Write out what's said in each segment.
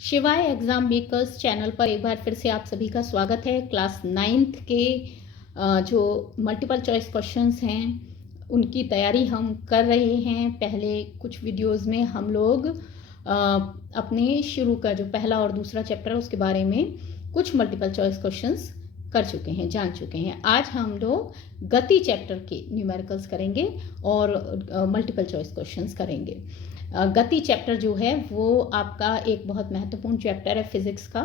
शिवाय exam makers channel पर एक बार फिर से आप सभी का स्वागत है। क्लास 9th के जो मल्टीपल चॉइस क्वेश्चंस हैं उनकी तैयारी हम कर रहे हैं। पहले कुछ वीडियोस में हम लोग अपने शुरू का जो पहला और दूसरा चैप्टर है उसके बारे में कुछ मल्टीपल चॉइस क्वेश्चंस कर चुके हैं, जान चुके हैं। आज हम लोग गति चैप्टर के न्यूमेरिकल्स करेंगे और मल्टीपल चॉइस क्वेश्चंस करेंगे। गति चैप्टर जो है वो आपका एक बहुत महत्वपूर्ण चैप्टर है फिजिक्स का,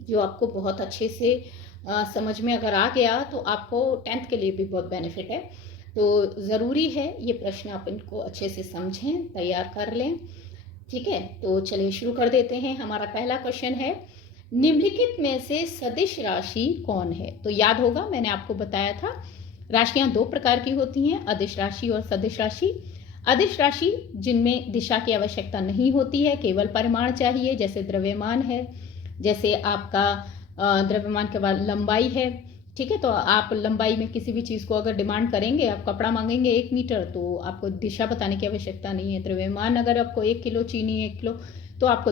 जो आपको बहुत अच्छे से समझ में अगर आ गया तो आपको 10th के लिए भी बहुत बेनिफिट है। तो ज़रूरी है ये प्रश्न आप इनको अच्छे से समझें, तैयार कर लें। ठीक है, तो चलिए शुरू कर देते हैं। हमारा पहला क्वेश्चन है, निम्नलिखित में से सदिश राशि कौन है? तो याद होगा मैंने आपको बताया था राशियां दो प्रकार की होती हैं, अदिश राशि और सदिश राशि। अदिश राशि जिनमें दिशा की आवश्यकता नहीं होती है, केवल परिमाण चाहिए, जैसे द्रव्यमान है, जैसे आपका द्रव्यमान के बाद लंबाई है। ठीक है, तो आप लंबाई में किसी भी चीज़ को अगर डिमांड करेंगे, आप कपड़ा मांगेंगे 1 मीटर, तो आपको दिशा बताने की आवश्यकता नहीं है। द्रव्यमान अगर आपको 1 किलो चीनी 1 किलो, तो आपको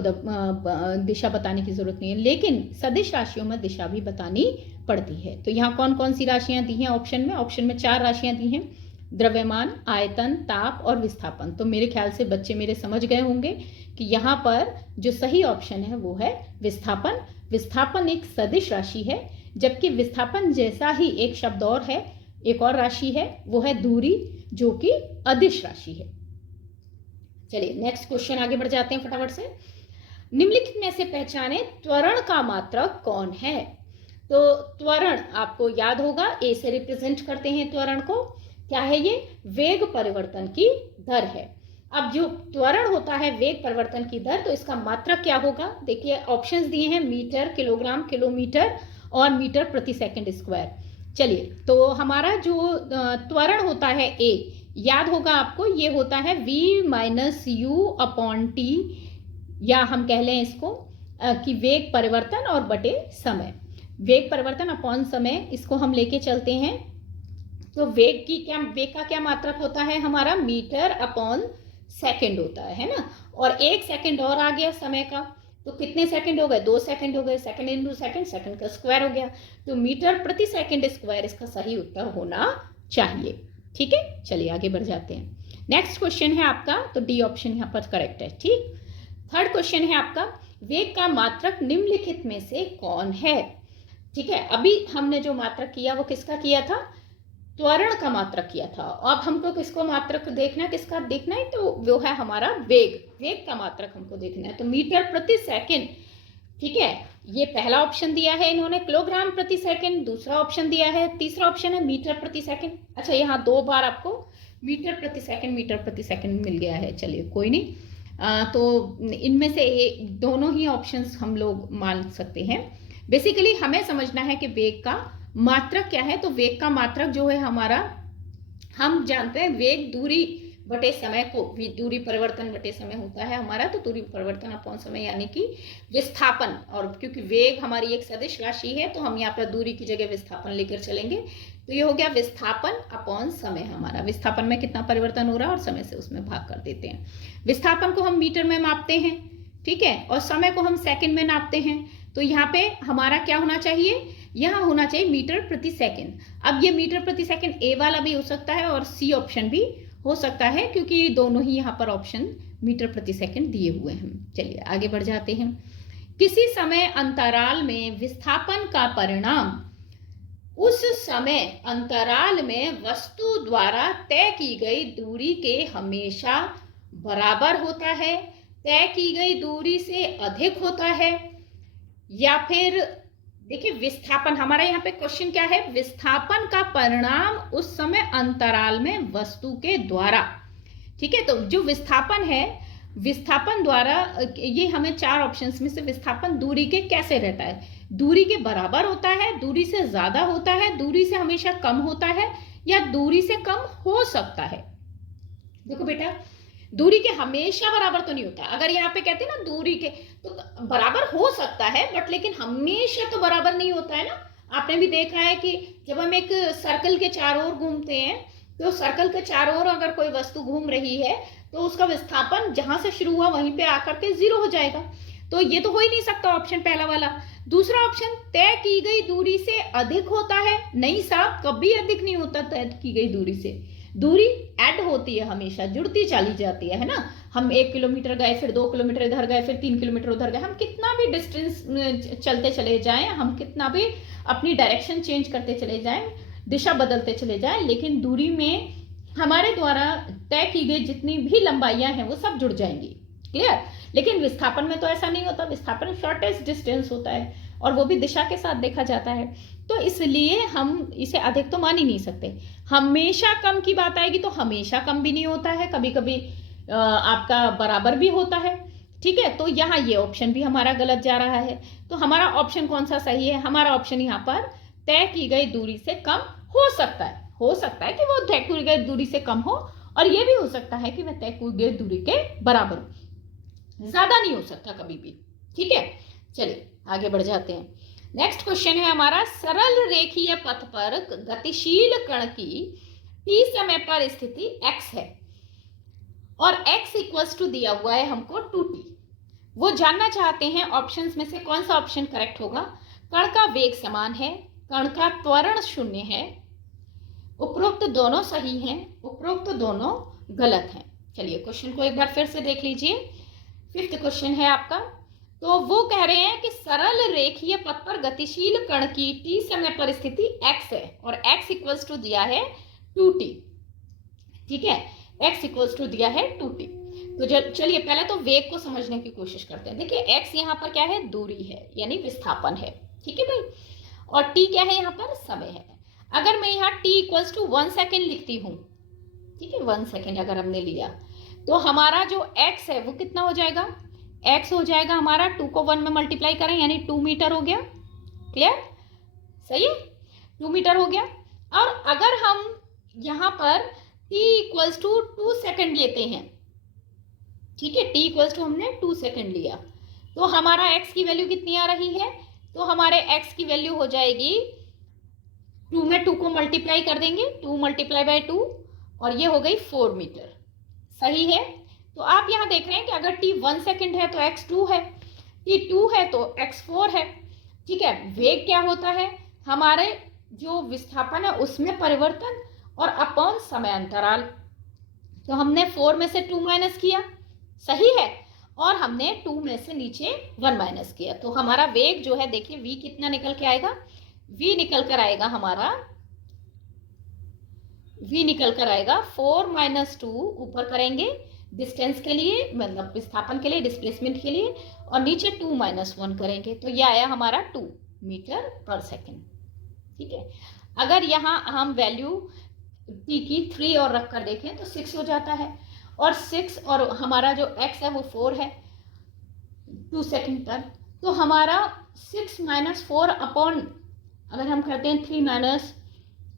दिशा बताने की जरूरत नहीं है। लेकिन सदिश राशियों में दिशा भी बतानी पड़ती है। तो यहाँ कौन कौन सी राशियां दी हैं ऑप्शन में 4 राशियां दी हैं, द्रव्यमान, आयतन, ताप और विस्थापन। तो मेरे ख्याल से बच्चे मेरे समझ गए होंगे कि यहाँ पर जो सही ऑप्शन है वो है विस्थापन। विस्थापन एक सदिश राशि है, जबकि विस्थापन जैसा ही एक शब्द और है, एक और राशि है, वो है दूरी, जो कि अदिश राशि है। चलिए नेक्स्ट क्वेश्चन आगे बढ़ जाते हैं फटाफट से। निम्नलिखित में से पहचाने त्वरण का मात्रक कौन है? तो त्वरण आपको याद होगा, ए से रिप्रेजेंट करते हैं त्वरण को। क्या है ये? वेग परिवर्तन की दर है। अब जो त्वरण होता है वेग परिवर्तन की दर, तो इसका मात्रक क्या होगा? देखिए ऑप्शंस दिए हैं, मीटर, किलोग्राम, किलोमीटर और मीटर प्रति सेकंड स्क्वायर। चलिए, तो हमारा जो त्वरण होता है ए, याद होगा आपको, ये होता है v minus you upon T, या हम कह लें इसको कि वेग परिवर्तन और बटे समय। वेग परिवर्तन अपॉन समय, इसको हम लेके चलते हैं। तो वेग का क्या मात्रक होता है? हमारा मीटर अपॉन सेकंड होता है ना। और 1 सेकंड और आ गया समय का, तो कितने सेकंड हो गए? 2 सेकंड हो गए। सेकंड इंटू सेकंड, सेकंड का स्क्वायर हो गया। तो मीटर प्रति सेकंड स्क्वायर इसका सही उत्तर होना चाहिए। ठीक है, चलिए आगे बढ़ जाते हैं। नेक्स्ट क्वेश्चन है आपका, तो डी ऑप्शन यहाँ पर करेक्ट है। ठीक, थर्ड क्वेश्चन है आपका, वेग का मात्रक निम्नलिखित में से कौन है? ठीक है, अभी हमने जो मात्रक किया वो किसका किया था? त्वरण का मात्रक किया था। अब हमको किसको मात्रक देखना है, किसका देखना है? तो वो है हमारा वेग का मात्रक हमको देखना है, तो मीटर प्रति सेकंड। ठीक है, ये पहला ऑप्शन दिया है इन्होंने किलोग्राम प्रति सेकंड, दूसरा ऑप्शन दिया है, तीसरा ऑप्शन है मीटर प्रति सेकंड। अच्छा, यहाँ 2 बार आपको मीटर प्रति सेकंड मिल गया है। चलिए कोई नहीं, तो इनमें से दोनों ही ऑप्शंस हम लोग मान सकते हैं। बेसिकली हमें समझना है कि वेग का मात्रक क्या है। तो वेग का मात्रक जो है हमारा, हम जानते हैं वेग दूरी बटे समय को, दूरी परिवर्तन बटे समय होता है हमारा, तो दूरी परिवर्तन अपॉन समय यानी कि विस्थापन। और क्योंकि वेग हमारी एक सदिश राशि है, तो हम यहाँ पर दूरी की जगह विस्थापन लेकर चलेंगे। तो ये हो गया विस्थापन अपॉन समय। हमारा विस्थापन में कितना परिवर्तन हो रहा है और समय से उसमें भाग कर देते हैं। विस्थापन को हम मीटर में मापते हैं, ठीक है, और समय को हम सेकंड में नापते हैं। तो यहाँ पे हमारा क्या होना चाहिए? यहाँ होना चाहिए मीटर प्रति सेकंड। अब ये मीटर प्रति सेकंड ए वाला भी हो सकता है और सी ऑप्शन भी हो सकता है, क्योंकि दोनों ही यहाँ पर ऑप्शन मीटर प्रति सेकंड दिए हुए हैं। चलिए आगे बढ़ जाते हैं। किसी समय अंतराल में विस्थापन का परिणाम उस समय अंतराल में वस्तु द्वारा तय की गई दूरी के हमेशा बराबर होता है, तय की गई दूरी से अधिक होता है, या फिर देखिए विस्थापन, हमारा यहाँ पे क्वेश्चन क्या है? विस्थापन का परिणाम उस समय अंतराल में वस्तु के द्वारा। ठीक है, तो जो विस्थापन है, विस्थापन द्वारा, ये हमें 4 ऑप्शंस में से विस्थापन दूरी के कैसे रहता है? दूरी के बराबर होता है, दूरी से ज्यादा होता है, दूरी से हमेशा कम होता है, या दूरी से कम हो सकता है? देखो बेटा, दूरी के हमेशा बराबर तो नहीं होता। अगर यहाँ पे कहते हैं ना दूरी के, तो बराबर हो सकता है, बट लेकिन हमेशा तो बराबर नहीं होता है ना। आपने भी देखा है कि जब हम एक सर्कल के चारों ओर घूमते हैं, तो सर्कल के चारों ओर अगर कोई वस्तु घूम रही है, तो उसका विस्थापन जहां से शुरू हुआ वहीं पे आकर के 0 हो जाएगा। तो ये तो हो ही नहीं सकता ऑप्शन पहला वाला। दूसरा ऑप्शन, तय की गई दूरी से अधिक होता है। नहीं साहब, कभी अधिक नहीं होता तय की गई दूरी से। दूरी ऐड होती है, हमेशा जुड़ती चली जाती है ना। हम 1 किलोमीटर गए, फिर 2 किलोमीटर इधर गए, फिर 3 किलोमीटर उधर गए, हम कितना भी डिस्टेंस चलते चले जाएं, हम कितना भी अपनी डायरेक्शन चेंज करते चले जाएं, दिशा बदलते चले जाएं, लेकिन दूरी में हमारे द्वारा तय की गई जितनी भी लंबाइयां हैं वो सब जुड़ जाएंगी। क्लियर? लेकिन विस्थापन में तो ऐसा नहीं होता। विस्थापन शॉर्टेस्ट डिस्टेंस होता है और वो भी दिशा के साथ देखा जाता है। तो इसलिए हम इसे अधिक तो मान ही नहीं सकते। हमेशा कम की बात आएगी तो हमेशा कम भी नहीं होता है, कभी कभी आपका बराबर भी होता है। ठीक है, तो यहाँ ये ऑप्शन भी हमारा गलत जा रहा है। तो हमारा ऑप्शन कौन सा सही है? हमारा ऑप्शन यहाँ पर तय की गई दूरी से कम हो सकता है। हो सकता है कि वो तय की गई दूरी से कम हो, और ये भी हो सकता है कि वह तय की गई दूरी के बराबर हो, ज्यादा नहीं हो सकता कभी भी। ठीक है, चलिए आगे बढ़ जाते हैं। नेक्स्ट क्वेश्चन है हमारा, सरल रेखीय पथ पर गतिशील कण की t समय पर स्थिति x है और x इक्वल्स टू दिया हुआ है हमको 2t। वो जानना चाहते हैं ऑप्शंस में से कौन सा ऑप्शन करेक्ट होगा। कण का वेग समान है, कण का त्वरण 0 है, उपरोक्त दोनों सही हैं, उपरोक्त दोनों गलत हैं। चलिए क्वेश्चन को एक बार फिर से देख लीजिए। 5th क्वेश्चन है आपका। तो वो कह रहे हैं कि सरल रेखीय पथ पर गतिशील कण की t समय पर स्थिति x है और x इक्वल्स टू दिया है 2t। ठीक है, x इक्वल्स टू दिया है 2t। तो चलिए पहले तो वेग को समझने की कोशिश करते हैं। देखिए x यहाँ पर क्या है? दूरी है, यानी विस्थापन है। ठीक है भाई, और t क्या है? यहाँ पर समय है। अगर मैं यहाँ t इक्वल्स टू 1 सेकेंड लिखती हूँ, ठीक है, 1 सेकेंड अगर हमने लिया, तो हमारा जो x है वो कितना हो जाएगा? x हो जाएगा हमारा 2 को 1 में मल्टीप्लाई करें यानी 2 मीटर हो गया। क्लियर? सही है, 2 मीटर हो गया। और अगर हम यहाँ पर t इक्वल्स टू 2 सेकेंड लेते हैं, ठीक है, t इक्वल्स टू हमने 2 सेकेंड लिया, तो हमारा x की वैल्यू कितनी आ रही है? तो हमारे x की वैल्यू हो जाएगी, 2 में 2 को मल्टीप्लाई कर देंगे, 2 मल्टीप्लाई बाय 2, और ये हो गई 4 मीटर। सही है। तो आप यहाँ देख रहे हैं कि अगर t 1 सेकेंड है तो x 2 है, t 2 है तो x 4 है। ठीक है, वेग क्या होता है? हमारे जो विस्थापन है उसमें परिवर्तन और अपॉन समय अंतराल। तो हमने 4 में से 2 माइनस किया, सही है, और हमने 2 में से नीचे 1 माइनस किया, तो हमारा वेग जो है, देखिए v कितना निकल के आएगा? v निकल कर आएगा हमारा, v निकल कर आएगा 4 माइनस 2, ऊपर करेंगे डिस्टेंस के लिए, मतलब विस्थापन के लिए, डिस्प्लेसमेंट के लिए, और नीचे 2 माइनस 1 करेंगे, तो ये आया हमारा 2 मीटर पर सेकेंड। ठीक है, अगर यहाँ हम वैल्यू t की 3 और रख कर देखें तो 6 हो जाता है, और 6 और हमारा जो x है वो 4 है 2 सेकेंड पर, तो हमारा 6 माइनस 4 अपॉन, अगर हम करते हैं 3 माइनस,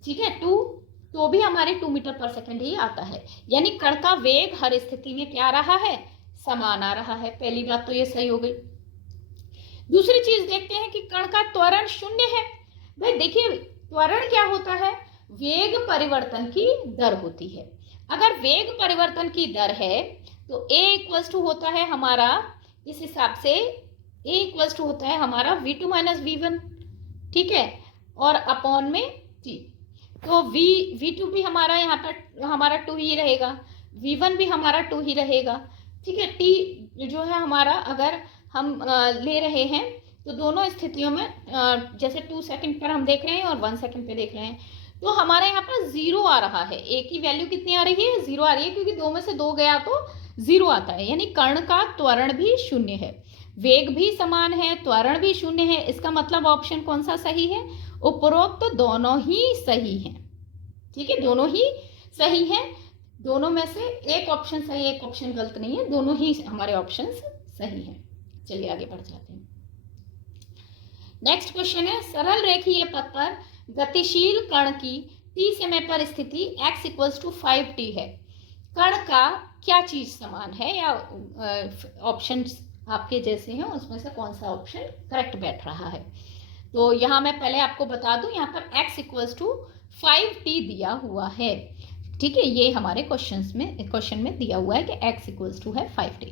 ठीक है, 2, तो भी हमारे 2 मीटर पर सेकेंड ही आता है। यानी कण का वेग हर स्थिति में क्या आ रहा है? समान आ रहा है। पहली बात तो ये सही हो गई। दूसरी चीज देखते हैं कि कण का त्वरण 0 है। भाई देखिए, त्वरण क्या होता है? वेग परिवर्तन की दर होती है। अगर वेग परिवर्तन की दर है तो a इक्वल्स टू होता है हमारा, इस हिसाब से a इक्वल्स टू होता है हमारा v2 माइनस v1, ठीक है, और अपॉन में t। तो v2 भी हमारा यहाँ पर हमारा 2 ही रहेगा, v1 भी हमारा 2 ही रहेगा। ठीक है, t जो है हमारा, अगर हम ले रहे हैं तो दोनों स्थितियों में, जैसे 2 सेकंड पर हम देख रहे हैं और 1 सेकंड पे देख रहे हैं, तो हमारे यहाँ पर 0 आ रहा है। a की वैल्यू कितनी आ रही है? 0 आ रही है, क्योंकि 2 में से 2 गया तो 0 आता है। यानी कण का त्वरण भी 0 है, वेग भी समान है, त्वरण भी 0 है। इसका मतलब ऑप्शन कौन सा सही है? उपरोक्त दोनों ही सही हैं। ठीक है, दोनों ही सही हैं। दोनों में से एक ऑप्शन सही, एक ऑप्शन गलत नहीं है, दोनों ही हमारे ऑप्शन सही हैं। चलिए आगे बढ़ जाते हैं। नेक्स्ट क्वेश्चन है, सरल रेखीय पथ पर गतिशील कण की t समय पर स्थिति x इक्वल्स टू 5t है। कण का क्या चीज समान है, या ऑप्शन आपके जैसे हैं उसमें से कौन सा ऑप्शन करेक्ट बैठ रहा है? तो यहाँ मैं पहले आपको बता दूं, यहाँ पर x इक्वल्स टू 5t दिया हुआ है। ठीक है, ये हमारे क्वेश्चन में दिया हुआ है कि x इक्वल्स टू है 5t,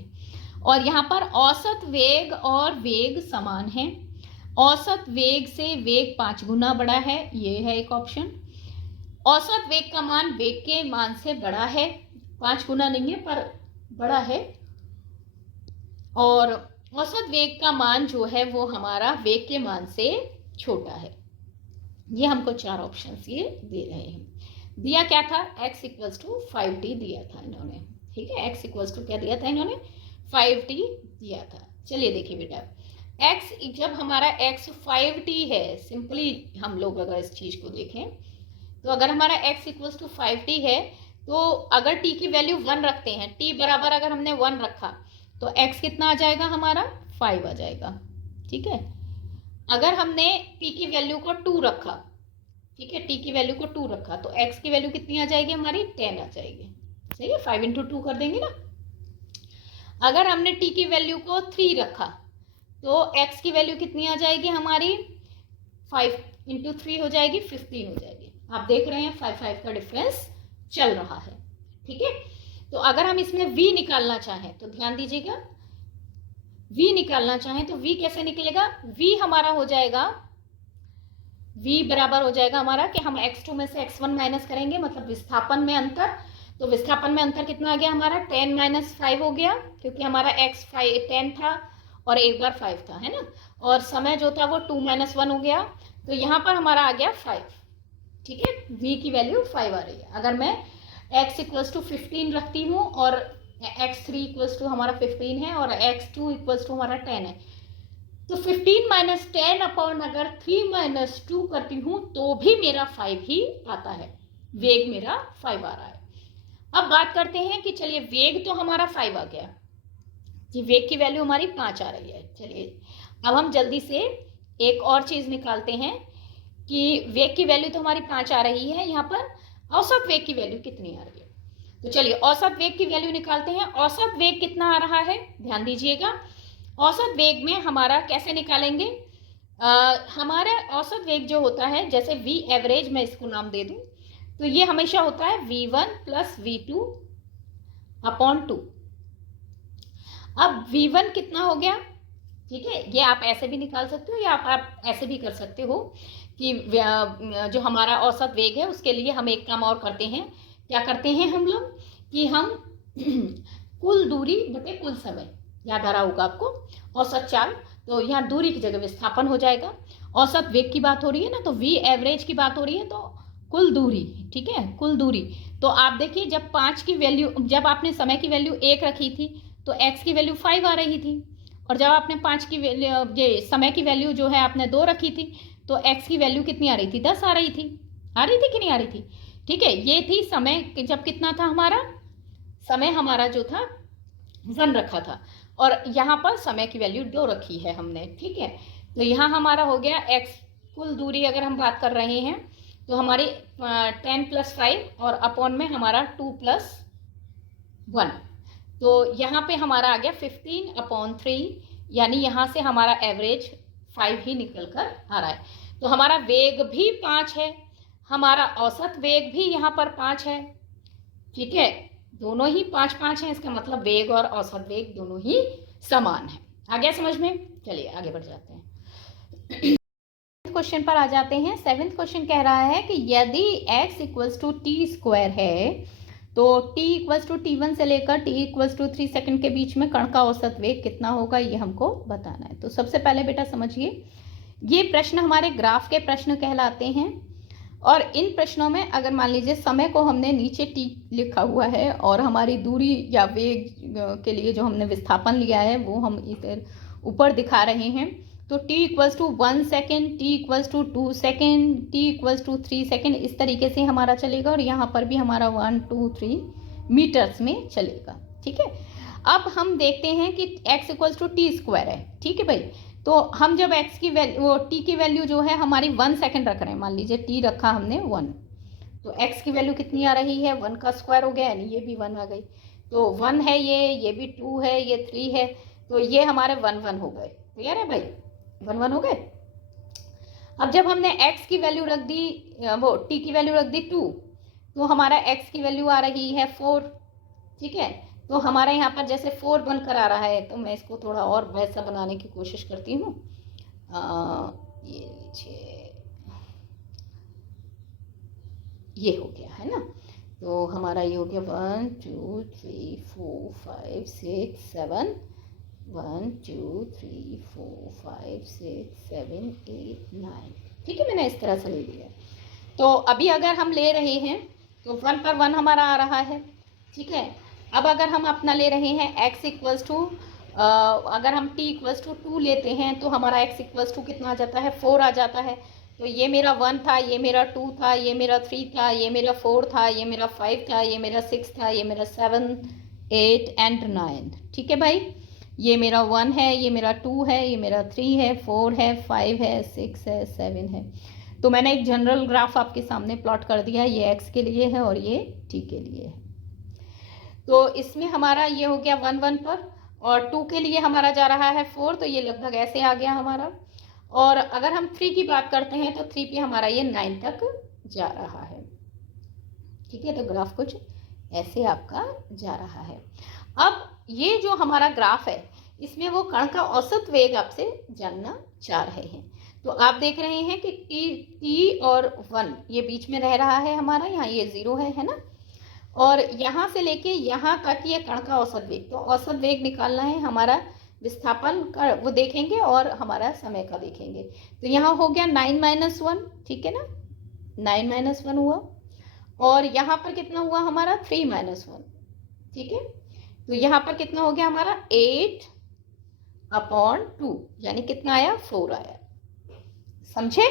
और यहाँ पर औसत वेग और वेग समान है। औसत वेग से वेग 5 गुना बड़ा है, ये है एक ऑप्शन। औसत वेग का मान वेग के मान से बड़ा है, 5 गुना नहीं है पर बड़ा है। और औसत वेग का मान जो है वो हमारा वेग के मान से छोटा है। ये हमको 4 ऑप्शंस ये दे रहे हैं। दिया क्या था, x इक्वल्स टू 5t दिया था इन्होंने, ठीक है। x इक्वल्स टू क्या दिया था इन्होंने, 5t दिया था। चलिए देखिए बेटा, x जब हमारा x 5t है, सिंपली हम लोग अगर इस चीज को देखें तो अगर हमारा x इक्वल्स टू 5t है तो अगर t की वैल्यू 1 रखते हैं, t बराबर अगर हमने 1 रखा तो x कितना आ जाएगा हमारा, 5 आ जाएगा, ठीक है। अगर हमने t की वैल्यू को 2 रखा, ठीक है, t की वैल्यू को 2 रखा तो x की वैल्यू कितनी आ जाएगी हमारी, 10 आ जाएगी, सही है। 5 इंटू 2 कर देंगे ना। अगर हमने t की वैल्यू को 3 रखा तो x की वैल्यू कितनी आ जाएगी हमारी, 5 इंटू 3 हो जाएगी, 15 हो जाएगी। आप देख रहे हैं 5 का डिफरेंस चल रहा है, ठीक है। तो अगर हम इसमें v निकालना चाहें तो ध्यान दीजिएगा, v निकालना चाहें तो v कैसे निकलेगा, v हमारा हो जाएगा, v बराबर हो जाएगा हमारा कि हम x2 में से x1 माइनस करेंगे, मतलब विस्थापन में अंतर। तो विस्थापन में अंतर कितना आ गया हमारा, 10 माइनस 5 हो गया, क्योंकि हमारा x 10 था और एक बार 5 था, है ना। और समय जो था वो 2 माइनस 1 हो गया, तो यहाँ पर हमारा आ गया 5, ठीक है। v की वैल्यू 5 आ रही है। अगर मैं x इक्वल्स टू 15 रखती हूँ और x3 इक्वल्स टू हमारा 15 है और x2 इक्वल्स टू हमारा 10 है, तो 15 माइनस 10 अपॉन अगर 3 माइनस 2 करती हूँ तो भी मेरा 5 ही आता है, वेग मेरा 5 आ रहा है। अब बात करते हैं कि चलिए वेग तो हमारा 5 आ गया जी, वेग की वैल्यू हमारी 5 आ रही है। चलिए अब हम जल्दी से एक और चीज निकालते हैं कि वेग की वैल्यू तो हमारी 5 आ रही है, यहाँ पर औसत वेग की वैल्यू कितनी आ रही है। तो चलिए औसत वेग की वैल्यू निकालते हैं। औसत वेग कितना आ रहा है, ध्यान दीजिएगा। औसत वेग में हमारा कैसे निकालेंगे, हमारा औसत वेग जो होता है, जैसे v एवरेज मैं इसको नाम दे दूं, तो ये हमेशा होता है v1 प्लस v2 अपॉन 2। अब v1 कितना हो गया, ठीक है, ये आप ऐसे भी निकाल सकते हो या आप ऐसे भी कर सकते हो कि जो हमारा औसत वेग है उसके लिए हम एक काम और करते हैं। क्या करते हैं हम लोग कि हम कुल दूरी बटे कुल समय, याद आ रहा होगा आपको, औसत चाल, तो यहाँ दूरी की जगह विस्थापन हो जाएगा। औसत वेग की बात हो रही है ना, तो v एवरेज की बात हो रही है, तो कुल दूरी, ठीक है, कुल दूरी। तो आप देखिए जब 5 की वैल्यू, जब आपने समय की वैल्यू 1 रखी थी तो x की वैल्यू 5 आ रही थी, और जब आपने 5 की ये समय की वैल्यू जो है आपने 2 रखी थी तो x की वैल्यू कितनी आ रही थी, 10 आ रही थी। आ रही थी कि नहीं आ रही थी, ठीक है। ये थी समय, जब कितना था हमारा समय, हमारा जो था 1 रखा था, और यहाँ पर समय की वैल्यू 2 रखी है हमने, ठीक है। तो यहाँ हमारा हो गया x, कुल दूरी अगर हम बात कर रहे हैं तो हमारी 10 प्लस 5 और अपॉन में हमारा 2 प्लस 1, तो यहाँ पे हमारा आ गया 15 अपॉन 3, यानी यहाँ से हमारा एवरेज 5 ही निकल कर आ रहा है। तो हमारा वेग भी 5 है, हमारा औसत वेग भी यहाँ पर 5 है, ठीक है। दोनों ही 5-5 हैं, इसका मतलब वेग और औसत वेग दोनों ही समान है। आ गया समझ में, चलिए आगे बढ़ जाते हैं। क्वेश्चन पर आ जाते हैं। 7th क्वेश्चन कह रहा है कि यदि x equals to T square है तो t इक्वल्स टू t1 से लेकर t इक्वल्स टू 3 सेकंड के बीच में कण का औसत वेग कितना होगा, ये हमको बताना है। तो सबसे पहले बेटा समझिए, ये प्रश्न हमारे ग्राफ के प्रश्न कहलाते हैं, और इन प्रश्नों में अगर मान लीजिए समय को हमने नीचे t लिखा हुआ है और हमारी दूरी या वेग के लिए जो हमने विस्थापन लिया है वो हम इधर ऊपर दिखा रहे हैं, तो t equals to 1 second, t equals to 2 second, t equals to 3 second, इस तरीके से हमारा चलेगा, और यहाँ पर भी हमारा 1 2 3 मीटर्स में चलेगा, ठीक है। अब हम देखते हैं कि x equals to T square है, ठीक है भाई। तो हम जब x की वैल्यू, t की वैल्यू जो है हमारी 1 सेकेंड रख रहे हैं, मान लीजिए t रखा हमने 1, तो x की वैल्यू कितनी आ रही है, 1 का स्क्वायर हो गया, यानी ये भी 1 आ गई। तो 1 है ये भी 2 है, ये 3 है, तो ये हमारे 1 1 हो गए, क्लियर है भाई, 1 1 हो गए। अब जब हमने x की वैल्यू रख दी, वो t की वैल्यू रख दी 2, तो हमारा x की वैल्यू आ रही है 4, ठीक है। तो हमारा यहाँ पर जैसे 4 बनकर आ रहा है, तो मैं इसको थोड़ा और वैसा बनाने की कोशिश करती हूँ। ये लीजिए, ये हो गया है ना। तो हमारा ये हो गया 1 2 3 4 5 6 7, 1 2 3 4 5 6 7 8 9। ठीक है, मैंने इस तरह से ले लिया। तो अभी अगर हम ले रहे हैं तो 1 पर 1 हमारा आ रहा है। ठीक है, अब अगर हम अपना ले रहे हैं x इक्वल्स टू, अगर हम t इक्वल्स टू 2 लेते हैं तो हमारा x इक्वल्स टू कितना आ जाता है, 4 आ जाता है। तो ये मेरा 1 था, ये मेरा 2 था, ये मेरा 3 था, ये मेरा 4 था, ये मेरा 5 था, ये मेरा 6 था, ये मेरा 7 8 एंड 9। ठीक है भाई, ये मेरा 1 है, ये मेरा 2 है, ये मेरा 3 है, 4 है, 5 है, 6 है, 7 है। तो मैंने एक जनरल ग्राफ आपके सामने प्लॉट कर दिया, ये x के लिए है और ये t के लिए है। तो इसमें हमारा ये हो गया 1 1 पर, और 2 के लिए हमारा जा रहा है 4, तो ये लगभग ऐसे आ गया हमारा। और अगर हम 3 की बात करते हैं तो 3 पे हमारा ये 9 तक जा रहा है। ठीक है, तो ग्राफ कुछ ऐसे आपका जा रहा है। अब ये जो हमारा ग्राफ है, इसमें वो कण का औसत वेग आपसे जानना चाह रहे हैं। तो आप देख रहे हैं कि t और 1 ये बीच में रह रहा है हमारा, यहाँ ये 0 है ना। और यहाँ से लेके यहाँ तक ये कण का औसत वेग, तो औसत वेग निकालना है हमारा, विस्थापन का वो देखेंगे और हमारा समय का देखेंगे। तो यहाँ हो गया 9 - 1, ठीक है ना, 9 - 1 हुआ। और यहाँ पर कितना हुआ हमारा, 3 - 1। ठीक है, तो यहाँ पर कितना हो गया हमारा, 8/2, यानी कितना आया, 4 आया। समझे,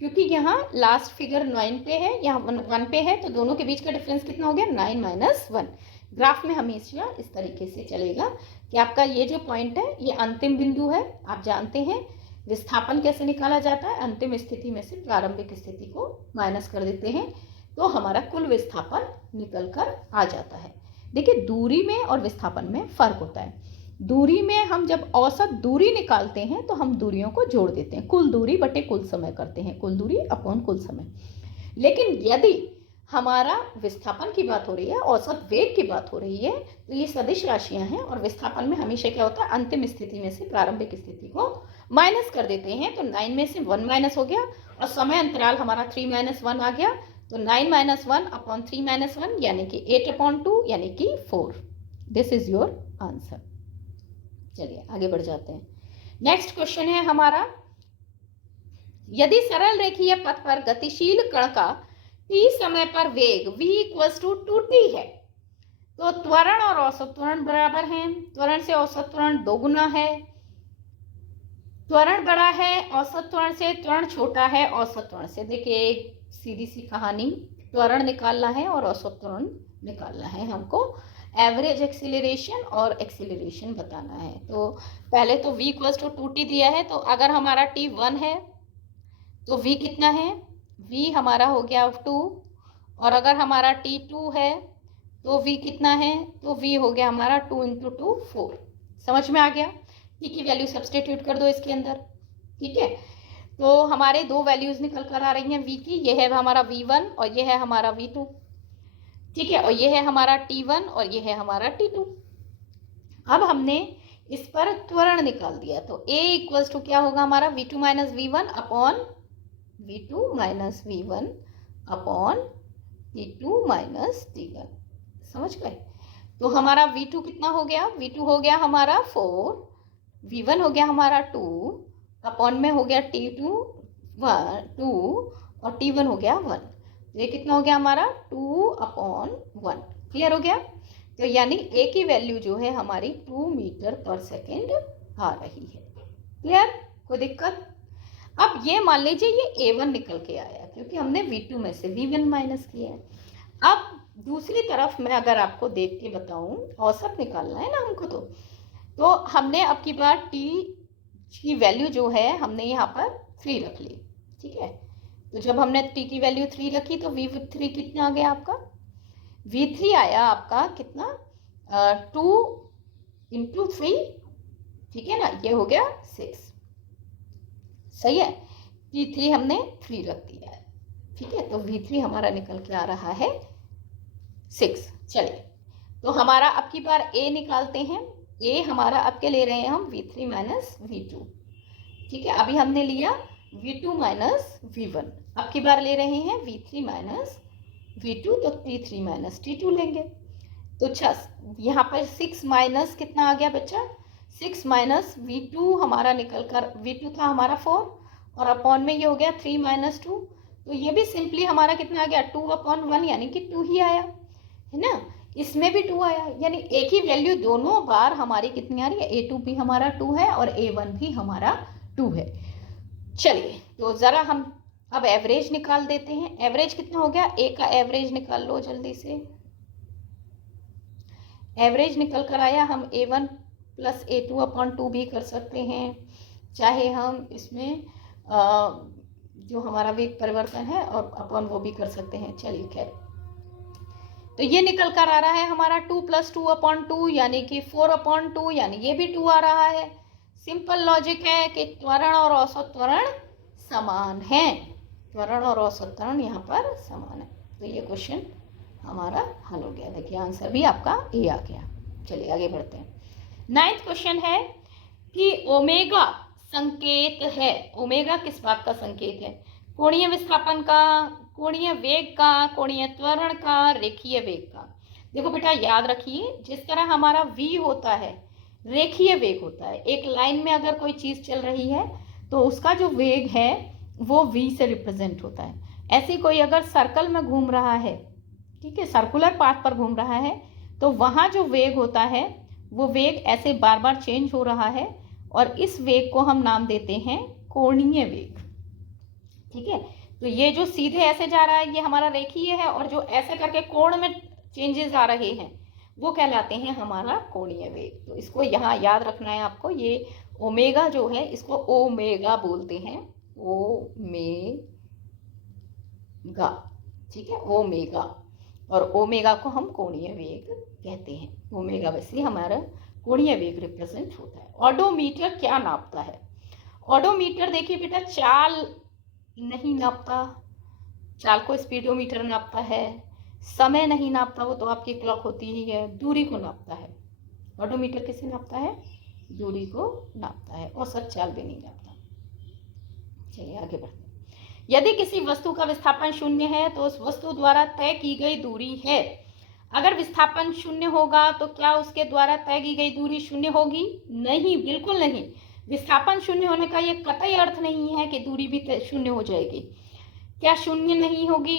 क्योंकि यहाँ लास्ट फिगर 9 पे है, यहाँ 1 पे है, तो दोनों के बीच का डिफरेंस कितना हो गया, 9 - 1। ग्राफ में हमेशा इस तरीके से चलेगा कि आपका ये जो पॉइंट है ये अंतिम बिंदु है। आप जानते हैं विस्थापन कैसे निकाला जाता है, अंतिम स्थिति में से प्रारंभिक स्थिति को माइनस कर देते हैं तो हमारा कुल विस्थापन निकल कर आ जाता है। देखिए, दूरी में और विस्थापन में फर्क होता है। दूरी में हम जब औसत दूरी निकालते हैं तो हम दूरियों को जोड़ देते हैं, कुल दूरी बटे कुल समय करते हैं, कुल दूरी अपॉन कुल समय। लेकिन यदि हमारा विस्थापन की बात हो रही है, औसत वेग की बात हो रही है, तो ये सदिश राशियां हैं और विस्थापन में हमेशा क्या होता है, अंतिम स्थिति में से प्रारंभिक स्थिति को माइनस कर देते हैं। तो 9 में से 1 माइनस हो गया और समय अंतराल हमारा 3 - 1 आ गया। तो 9 - 1 अपॉन 3 - 1 यानी कि 8/2 यानी कि 4। This is your answer. चलिए आगे बढ़ जाते हैं। नेक्स्ट क्वेश्चन है हमारा, यदि सरल रेखीय पथ पर गतिशील कण का t समय पर वेग v = 2t है, तो त्वरण और औसत त्वरण बराबर हैं। त्वरण से औसत त्वरण 2 गुना है, त्वरण बड़ा है औसत त्वरण से, त्वरण छोटा है औसत त्वरण से। देखिए, सीधी सी कहानी, त्वरण निकालना है और औसत त्वरण निकालना है हमको, एवरेज एक्सीलरेशन और एक्सीलरेशन बताना है। तो पहले तो v = 2t दिया है, तो अगर हमारा t 1 है तो v कितना है, v हमारा हो गया 2, और अगर हमारा t 2 है तो v कितना है, तो v हो गया हमारा 2 × 2 4। समझ में आ गया, t की वैल्यू सब्सटीट्यूट कर दो इसके अंदर। ठीक है, तो हमारे दो वैल्यूज निकल कर आ रही हैं v की, ये है हमारा v1 और ये है हमारा v2। ठीक है, और ये है हमारा t1 और ये है हमारा t2। अब हमने इस पर त्वरण निकाल दिया, तो a = क्या होगा हमारा, v2 - v1 upon v2 - v1 upon t2 - t1। समझ गए, तो हमारा v2 कितना हो गया, v2 हो गया हमारा 4, v1 हो गया हमारा 2, अपॉन में हो गया t2 2 और t1 हो गया 1। ये कितना हो गया हमारा 2/1। क्लियर हो गया, तो यानी a की वैल्यू जो है हमारी 2 मीटर/सेकेंड आ रही है। क्लियर, कोई दिक्कत। अब ये मान लीजिए ये a1 निकल के आया क्योंकि हमने v2 में से v1 माइनस किया है। अब दूसरी तरफ मैं अगर आपको देख के बताऊं, औसत निकालना है ना हमको, तो हमने अब की बार t की वैल्यू जो है हमने यहाँ पर 3 रख ली। ठीक है, तो जब हमने t की वैल्यू 3 रखी तो v3 कितना आ गया आपका, v3 आया आपका कितना, 2 × 3। ठीक है ना, ये हो गया 6। सही है, v3 हमने 3 रख दिया है। ठीक है, तो v3 हमारा निकल के आ रहा है 6। चलिए तो हमारा अब की बार ए निकालते हैं। ए हमारा अब के ले रहे हैं हम v3 माइनस v2। ठीक है, अभी हमने लिया v2 माइनस v1, अब की बार ले रहे हैं v3 माइनस v2, तो t3 माइनस t2 लेंगे। तो अच्छा, यहाँ पर 6 माइनस कितना आ गया बच्चा, 6 माइनस v2 हमारा निकल कर, v2 था हमारा 4 और अपॉन में ये हो गया 3 माइनस 2, तो ये भी सिंपली हमारा कितना आ गया 2/1, यानी कि 2 ही आया है ना। इसमें भी 2 आया, यानी एक ही वैल्यू दोनों बार हमारी कितनी आ रही है, a2 भी हमारा 2 है और a1 भी हमारा 2 है। चलिए तो ज़रा हम अब एवरेज निकाल देते हैं। एवरेज कितना हो गया, ए का एवरेज निकाल लो जल्दी से। एवरेज निकल कर आया, हम a1 प्लस a2/2 भी कर सकते हैं, चाहे हम इसमें जो हमारा वेग परिवर्तन है और अपॉन वो भी कर सकते हैं। चलिए खैर, तो ये निकल कर आ रहा है हमारा 2 + 2/2 यानी कि 4/2, यानी ये भी 2 आ रहा है। सिंपल लॉजिक है कि त्वरण और औसत त्वरण समान है, त्वरण और औसत त्वरण यहाँ पर समान है। तो ये क्वेश्चन हमारा हल हो गया। देखिए आंसर भी आपका ए आ गया। चलिए आगे बढ़ते हैं। 9th क्वेश्चन है कि ओमेगा संकेत है। ओमेगा किस बात का संकेत है, कोणीय विस्थापन का, कोणीय वेग का, कोणीय त्वरण का, रेखीय वेग का। देखो बेटा याद रखिए, जिस तरह हमारा v होता है रेखीय वेग होता है। एक लाइन में अगर कोई चीज चल रही है तो उसका जो वेग है वो v से रिप्रेजेंट होता है। ऐसे कोई अगर सर्कल में घूम रहा है, ठीक है, सर्कुलर पाथ पर घूम रहा है, तो वहां जो वेग होता है वो वेग ऐसे बार बार चेंज हो रहा है और इस वेग को हम नाम देते हैं कोणीय वेग। ठीक है, तो ये जो सीधे ऐसे जा रहा है ये हमारा रेखीय है और जो ऐसे करके कोण में चेंजेस आ रहे हैं वो कहलाते हैं हमारा कोणीय वेग। तो इसको यहाँ याद रखना है आपको। ये ओमेगा जो है इसको ओमेगा बोलते हैं, ओमेगा। ठीक है, ओमेगा, और ओमेगा को हम कोणीय वेग कहते हैं। ओमेगा वैसे हमारा कोणीय वेग रिप्रेजेंट होता है। ऑडोमीटर क्या नापता है, ऑडोमीटर देखिए बेटा चाल नहीं नापता, चाल को स्पीडोमीटर नापता है, समय नहीं नापता, वो तो आपकी क्लॉक होती ही है, दूरी को नापता है। ऑडोमीटर किसे नापता है, दूरी को नापता है, औसत चाल भी नहीं नापता। चलिए आगे बढ़ते हैं। यदि किसी वस्तु का विस्थापन 0 है तो उस वस्तु द्वारा तय की गई दूरी है। अगर विस्थापन 0 होगा तो क्या उसके द्वारा तय की गई दूरी 0 होगी? नहीं, बिल्कुल नहीं। विस्थापन 0 होने का ये कतई अर्थ नहीं है कि दूरी भी 0 हो जाएगी। क्या 0 नहीं होगी?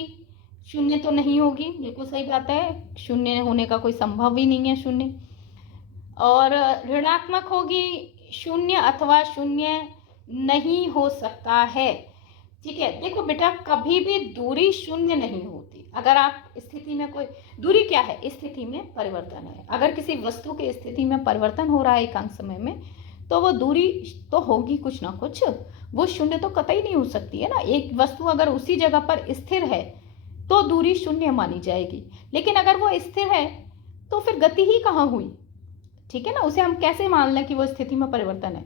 0 तो नहीं होगी, बिल्कुल सही बात है, 0 होने का कोई संभव ही नहीं है 0। और ऋणात्मक होगी, 0 अथवा 0 नहीं हो सकता है। ठीक है, देखो बेटा कभी भी दूरी 0 नहीं होती। अगर आप स्थिति में कोई दूरी क्या है, स्थिति में परिवर्तन है। अगर किसी वस्तु की स्थिति में परिवर्तन हो रहा है एकांक समय में तो वो दूरी तो होगी कुछ ना कुछ, वो 0 तो कतई नहीं हो सकती है ना। एक वस्तु अगर उसी जगह पर स्थिर है तो दूरी 0 मानी जाएगी, लेकिन अगर वो स्थिर है तो फिर गति ही कहाँ हुई? ठीक है ना, उसे हम कैसे मान लें कि वो स्थिति में परिवर्तन है?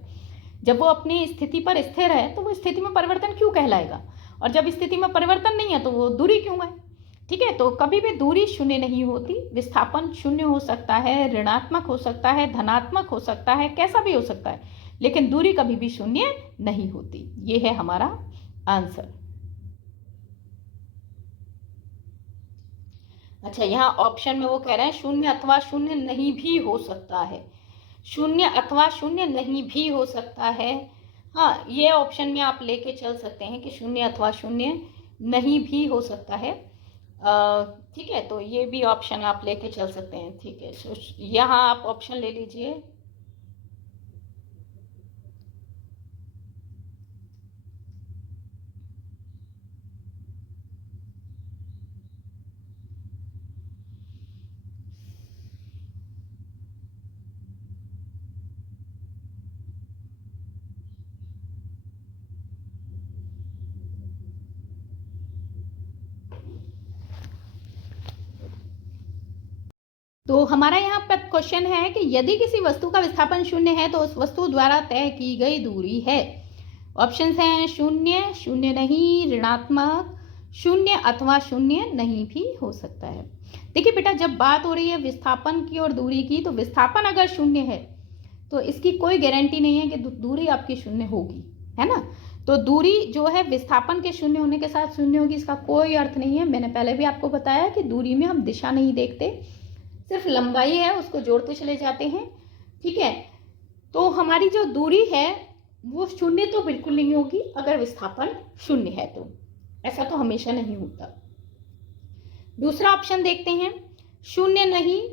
जब वो अपनी स्थिति पर स्थिर है तो वो स्थिति में परिवर्तन क्यों कहलाएगा, और जब स्थिति में परिवर्तन नहीं है तो वो दूरी क्यों है? ठीक है, तो कभी भी दूरी 0 नहीं होती। विस्थापन 0 हो सकता है, ऋणात्मक हो सकता है, धनात्मक हो सकता है, कैसा भी हो सकता है, लेकिन दूरी कभी भी 0 नहीं होती। ये है हमारा आंसर। अच्छा, यहाँ ऑप्शन में वो कह रहे हैं 0 अथवा 0 नहीं भी हो सकता है। 0 अथवा 0 नहीं भी हो सकता है। हाँ, ये ऑप्शन में आप लेके चल सकते हैं कि 0 अथवा 0 नहीं भी हो सकता है। ठीक है, तो ये भी ऑप्शन आप लेके चल सकते हैं। ठीक है, तो यहाँ आप ऑप्शन ले लीजिए। तो हमारा यहाँ पर क्वेश्चन है कि यदि किसी वस्तु का विस्थापन 0 है तो उस वस्तु द्वारा तय की गई दूरी है। ऑप्शंस हैं 0, 0 नहीं, ऋणात्मक, शून्य अथवा शून्य नहीं भी हो सकता है। देखिए बेटा, जब बात हो रही है विस्थापन की और दूरी की, तो विस्थापन अगर शून्य है तो इसकी कोई गारंटी नहीं है कि दूरी आपकी शून्य होगी, है ना। तो दूरी जो है विस्थापन के शून्य होने के साथ शून्य होगी, इसका कोई अर्थ नहीं है। मैंने पहले भी आपको बताया कि दूरी में हम दिशा नहीं देखते, सिर्फ लंबाई है उसको जोड़ते चले जाते हैं, ठीक है। तो हमारी जो दूरी है वो शून्य तो बिल्कुल नहीं होगी अगर विस्थापन शून्य है, तो ऐसा तो हमेशा नहीं होता। दूसरा ऑप्शन देखते हैं, शून्य नहीं।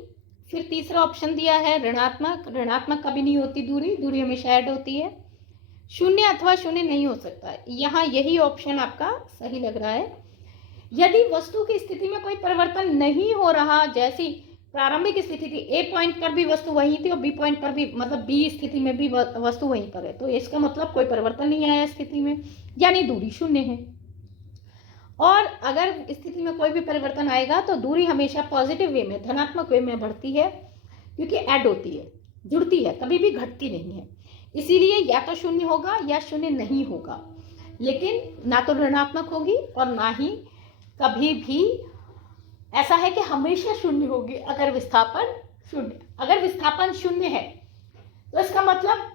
फिर तीसरा ऑप्शन दिया है ऋणात्मक। ऋणात्मक कभी नहीं होती दूरी, दूरी हमेशा ऐड होती है। शून्य अथवा शून्य नहीं हो सकता, यहाँ यही ऑप्शन आपका सही लग रहा है। यदि वस्तु की स्थिति में कोई परिवर्तन नहीं हो रहा, जैसी प्रारंभिक स्थिति थी, ए पॉइंट पर भी वस्तु वही थी और बी पॉइंट पर भी, मतलब बी स्थिति में भी वस्तु वहीं पर है, तो इसका मतलब कोई परिवर्तन नहीं आया स्थिति में, यानी दूरी शून्य है। और अगर स्थिति में कोई भी परिवर्तन आएगा तो दूरी हमेशा पॉजिटिव वे में, धनात्मक वे में बढ़ती है, क्योंकि ऐड होती है, जुड़ती है, कभी भी घटती नहीं है। इसीलिए या तो शून्य होगा या शून्य नहीं होगा, लेकिन ना तो ऋणात्मक होगी और ना ही कभी भी ऐसा है कि हमेशा शून्य होगी। अगर विस्थापन शून्य है तो इसका मतलब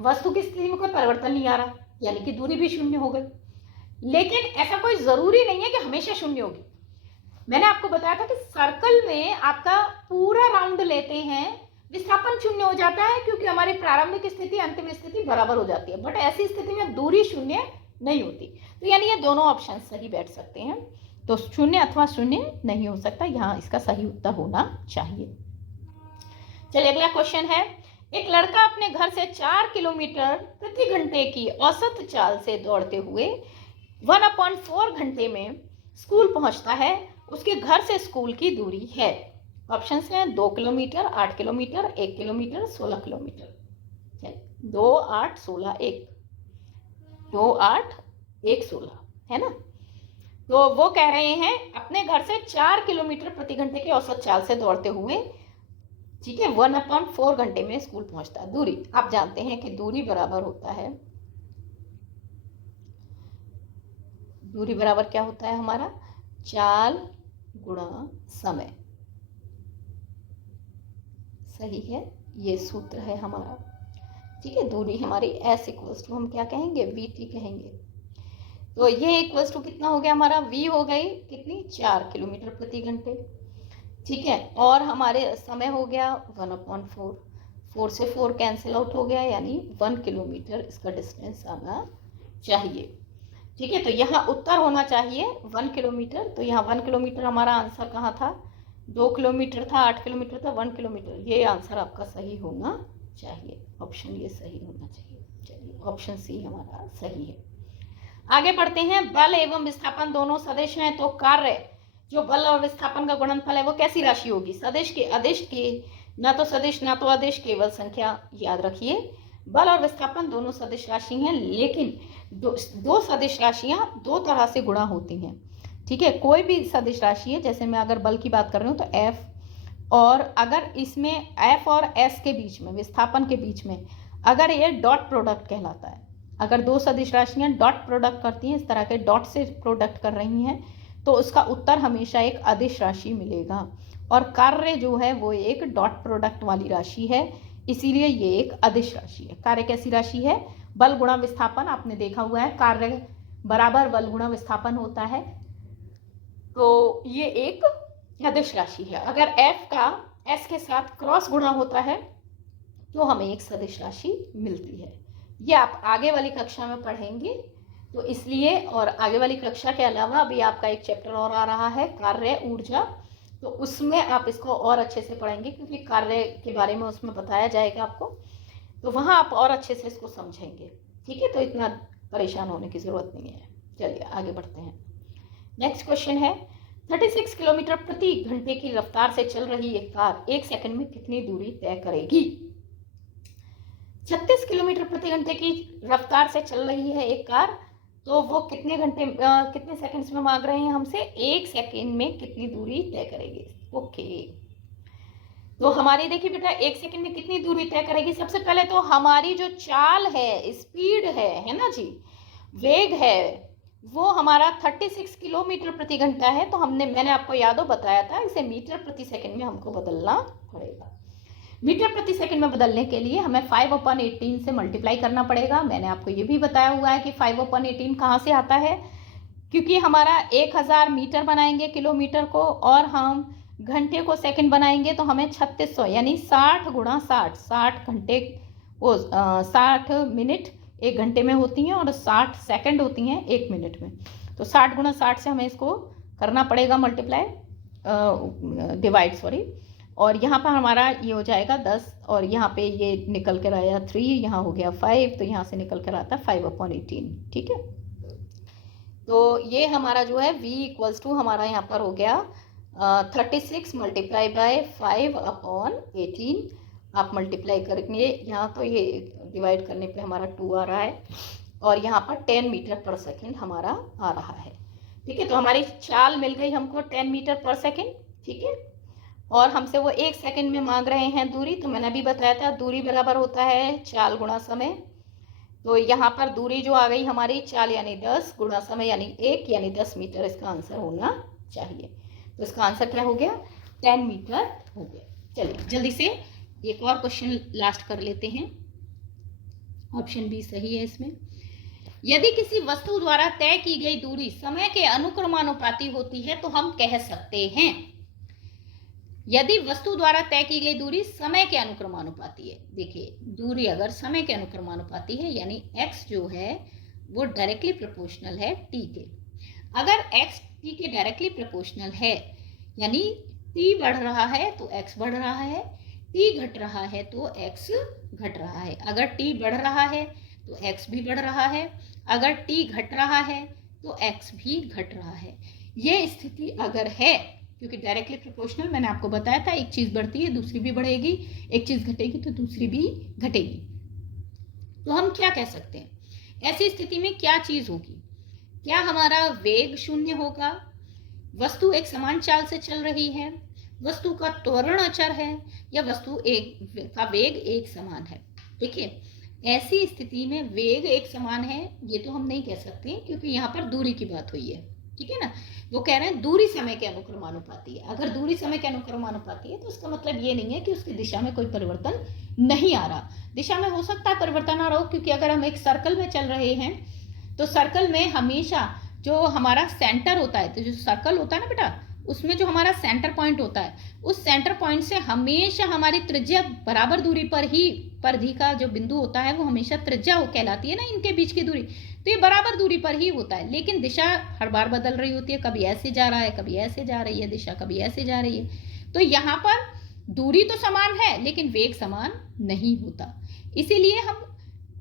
वस्तु की स्थिति में कोई परिवर्तन नहीं आ रहा, यानी कि दूरी भी शून्य हो गई। लेकिन ऐसा कोई जरूरी नहीं है कि हमेशा शून्य होगी। मैंने आपको बताया था कि सर्कल में आपका पूरा राउंड लेते हैं, विस्थापन शून्य हो जाता है, क्योंकि हमारी प्रारंभिक स्थिति अंतिम स्थिति बराबर हो जाती है, बट ऐसी स्थिति में दूरी शून्य नहीं होती। तो यानी ये दोनों ऑप्शन सही बैठ सकते हैं। तो शून्य अथवा शून्य नहीं हो सकता, यहाँ इसका सही उत्तर होना चाहिए। चलिए अगला क्वेश्चन है, एक लड़का अपने घर से 4 किलोमीटर प्रति घंटे की औसत चाल से दौड़ते हुए 1/4 घंटे में स्कूल पहुंचता है। उसके घर से स्कूल की दूरी है, ऑप्शन हैं 2 किलोमीटर, 8 किलोमीटर, 1 किलोमीटर, 16 किलोमीटर। 2, 8, 16, 1, 2, 8, 1, 16, है ना। तो वो कह रहे हैं अपने घर से 4 किलोमीटर प्रति घंटे की औसत चाल से दौड़ते हुए, ठीक है, 1/4 घंटे में स्कूल पहुंचता है। दूरी आप जानते हैं कि दूरी बराबर होता है, दूरी बराबर क्या होता है हमारा, चाल गुणा समय। सही है, ये सूत्र है हमारा, ठीक है। दूरी हमारी S इक्वल्स टू हम क्या कहेंगे, VT कहेंगे। तो ये इक्वल्स टू कितना हो गया हमारा, V हो गई कितनी, 4 किलोमीटर प्रति घंटे, ठीक है। और हमारे समय हो गया 1/4, 4 से 4 कैंसिल आउट हो गया, यानी 1 किलोमीटर इसका डिस्टेंस आना चाहिए, ठीक है। तो यहाँ उत्तर होना चाहिए 1 किलोमीटर। तो यहाँ 1 किलोमीटर हमारा आंसर कहाँ था, 2 किलोमीटर था, 8 किलोमीटर था, 1 किलोमीटर, ये आंसर आपका सही होना चाहिए, ऑप्शन ये सही होना चाहिए। चलिए ऑप्शन सी हमारा सही है। आगे बढ़ते हैं, बल एवं विस्थापन दोनों सदिश हैं, तो कार्य जो बल और विस्थापन का गुणनफल है वो कैसी राशि होगी, सदिश की, अदिश की, ना तो सदिश ना तो अदिश, केवल संख्या। याद रखिए बल और विस्थापन दोनों सदिश राशि हैं, लेकिन दो सदिश राशियां दो तरह से गुणा होती हैं, ठीक है। कोई भी सदिश राशि है, जैसे मैं अगर बल की बात कर रही हूँ तो F, और अगर इसमें F और S के बीच में, विस्थापन के बीच में, अगर ये डॉट प्रोडक्ट कहलाता है, अगर दो सदिश राशियां डॉट प्रोडक्ट करती हैं, इस तरह के डॉट से प्रोडक्ट कर रही हैं, तो उसका उत्तर हमेशा एक अदिश राशि मिलेगा। और कार्य जो है वो एक डॉट प्रोडक्ट वाली राशि है, इसीलिए ये एक अदिश राशि है। कार्य कैसी राशि है, बल गुणा विस्थापन, आपने देखा हुआ है कार्य बराबर बल गुणा विस्थापन होता है, तो ये एक अदिश राशि है। अगर F का S के साथ क्रॉस गुणा होता है तो हमें एक सदिश राशि मिलती है। ये आप आगे वाली कक्षा में पढ़ेंगे, तो इसलिए, और आगे वाली कक्षा के अलावा अभी आपका एक चैप्टर और आ रहा है, कार्य ऊर्जा, तो उसमें आप इसको और अच्छे से पढ़ेंगे, क्योंकि कार्य के बारे में उसमें बताया जाएगा आपको, तो वहाँ आप और अच्छे से इसको समझेंगे, ठीक है। तो इतना परेशान होने की ज़रूरत नहीं है। चलिए आगे बढ़ते हैं। नेक्स्ट क्वेश्चन है, 36 किलोमीटर प्रति घंटे की रफ्तार से चल रही एक कार 1 सेकंड में कितनी दूरी तय करेगी। 36 किलोमीटर प्रति घंटे की रफ्तार से चल रही है एक कार, तो वो कितने सेकंड्स में मांग रहे हैं हमसे, 1 सेकंड में कितनी दूरी तय करेगी। ओके, तो हमारी देखिए बेटा 1 सेकंड में कितनी दूरी तय करेगी। सबसे पहले तो हमारी जो चाल है, स्पीड है ना जी, वेग है, वो हमारा 36 किलोमीटर प्रति घंटा है। तो मैंने आपको याद हो बताया था, इसे मीटर प्रति सेकंड में हमको बदलना पड़ेगा। मीटर प्रति सेकंड में बदलने के लिए हमें 5/18 से मल्टीप्लाई करना पड़ेगा। मैंने आपको ये भी बताया हुआ है कि 5/18 कहाँ से आता है, क्योंकि हमारा 1000 मीटर बनाएंगे किलोमीटर को, और हम घंटे को सेकंड बनाएंगे, तो हमें 3600 यानी 60 गुणा 60 घंटे, वो 60 मिनट एक घंटे में होती हैं और 60 सेकंड होती हैं एक मिनट में। तो 60 गुणा 60 से हमें इसको करना पड़ेगा मल्टीप्लाई, डिवाइड सॉरी। और यहाँ पर हमारा ये हो जाएगा 10, और यहाँ पे ये निकल कर आया 3, यहाँ हो गया 5, तो यहाँ से निकल कर आता है 5/18। ठीक है, तो ये हमारा जो है v इक्वल्स टू हमारा यहाँ पर हो गया 36 मल्टीप्लाई बाय 5/18। आप मल्टीप्लाई करेंगे यहाँ, तो ये डिवाइड करने पे हमारा 2 आ रहा है, और यहाँ पर 10 मीटर पर सेकंड हमारा आ रहा है। ठीक है, तो हमारी चाल मिल गई हमको 10 मीटर पर सेकंड। ठीक है, और हमसे वो 1 सेकंड में मांग रहे हैं दूरी। तो मैंने अभी बताया था दूरी बराबर होता है चाल गुणा समय। तो यहाँ पर दूरी जो आ गई हमारी चाल यानी 10 गुणा समय यानी 1 यानी 10 मीटर इसका आंसर होना चाहिए। तो इसका आंसर क्या हो गया, 10 मीटर हो गया। चलिए जल्दी से एक और क्वेश्चन लास्ट कर लेते हैं। ऑप्शन बी सही है इसमें। यदि किसी वस्तु द्वारा तय की गई दूरी समय के अनुक्रमानुपाती होती है तो हम कह सकते हैं, यदि वस्तु द्वारा तय की गई दूरी समय के अनुक्रमानुपाती है। देखिए दूरी अगर समय के अनुक्रमानुपाती है यानी x जो है वो डायरेक्टली प्रोपोर्शनल है t के। अगर x t के डायरेक्टली प्रोपोर्शनल है यानी t बढ़ रहा है तो x बढ़ रहा है, t घट रहा है तो x घट रहा है। अगर t बढ़ रहा है तो x भी बढ़ रहा है, अगर t घट रहा है तो x भी घट रहा है। ये स्थिति अगर है, क्योंकि डायरेक्टली प्रोपोर्शनल मैंने आपको बताया था, एक चीज बढ़ती है दूसरी भी बढ़ेगी, एक चीज घटेगी तो दूसरी भी घटेगी। तो हम क्या कह सकते हैं, ऐसी स्थिति में क्या चीज होगी, क्या हमारा वेग शून्य होगा, वस्तु एक समान चाल से चल रही है, वस्तु का त्वरण अचर है, या वस्तु का वेग एक समान है। देखिए ऐसी स्थिति में वेग एक समान है ये तो हम नहीं कह सकते, क्योंकि यहाँ पर दूरी की बात हुई है। ठीक है ना, वो कह रहे हैं दूरी समय के अनुक्रमानुपाती है। अगर दूरी समय के अनुक्रमानुपाती है तो इसका मतलब ये नहीं है कि उसकी दिशा में कोई परिवर्तन नहीं आ रहा। दिशा में हो सकता है परिवर्तन आ रहा हो, क्योंकि अगर हम एक सर्कल में चल रहे हैं तो सर्कल में हमेशा जो हमारा सेंटर होता है, तो जो सर्कल होता है ना बेटा, उसमें जो हमारा सेंटर पॉइंट होता है, उस सेंटर पॉइंट से हमेशा हमारी त्रिज्या बराबर दूरी पर ही, परिधि का जो बिंदु होता है वो हमेशा त्रिज्या कहलाती है ना, इनके बीच की दूरी, तो ये बराबर दूरी पर ही होता है। लेकिन दिशा हर बार बदल रही होती है, कभी ऐसे जा रहा है कभी ऐसे जा रही है दिशा, कभी ऐसे जा रही है। तो यहाँ पर दूरी तो समान है लेकिन वेग समान नहीं होता। इसीलिए हम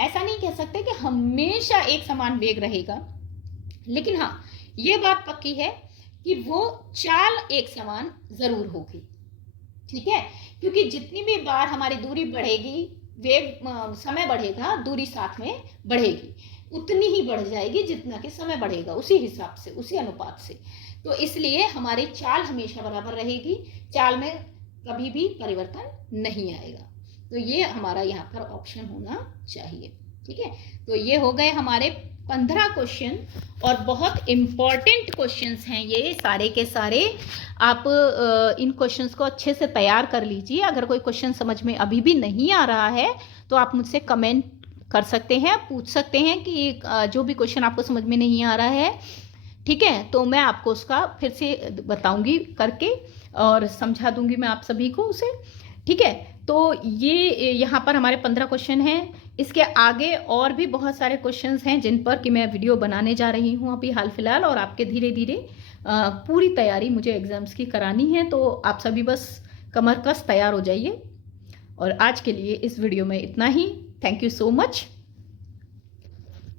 ऐसा नहीं कह सकते कि हमेशा एक समान वेग रहेगा, लेकिन हाँ ये बात पक्की है कि वो चाल एक समान जरूर होगी। ठीक है, क्योंकि जितनी भी बार हमारी दूरी बढ़ेगी, वेग समय बढ़ेगा, दूरी साथ में बढ़ेगी, उतनी ही बढ़ जाएगी जितना कि समय बढ़ेगा, उसी हिसाब से, उसी अनुपात से। तो इसलिए हमारी चाल हमेशा बराबर रहेगी, चाल में कभी भी परिवर्तन नहीं आएगा। तो ये हमारा यहाँ पर ऑप्शन होना चाहिए। ठीक है, तो ये हो गए हमारे 15 क्वेश्चन, और बहुत इम्पॉर्टेंट क्वेश्चंस हैं ये सारे के सारे। आप इन क्वेश्चंस को अच्छे से तैयार कर लीजिए। अगर कोई क्वेश्चन समझ में अभी भी नहीं आ रहा है तो आप मुझसे कमेंट कर सकते हैं, पूछ सकते हैं कि जो भी क्वेश्चन आपको समझ में नहीं आ रहा है, ठीक है, तो मैं आपको उसका फिर से बताऊंगी करके और समझा दूंगी मैं आप सभी को उसे। ठीक है, तो ये यहाँ पर हमारे 15 क्वेश्चन हैं। इसके आगे और भी बहुत सारे क्वेश्चंस हैं जिन पर कि मैं वीडियो बनाने जा रही हूँ अभी हाल फिलहाल, और आपके धीरे धीरे पूरी तैयारी मुझे एग्जाम्स की करानी है। तो आप सभी बस कमर कस तैयार हो जाइए। और आज के लिए इस वीडियो में इतना ही। Thank you so much.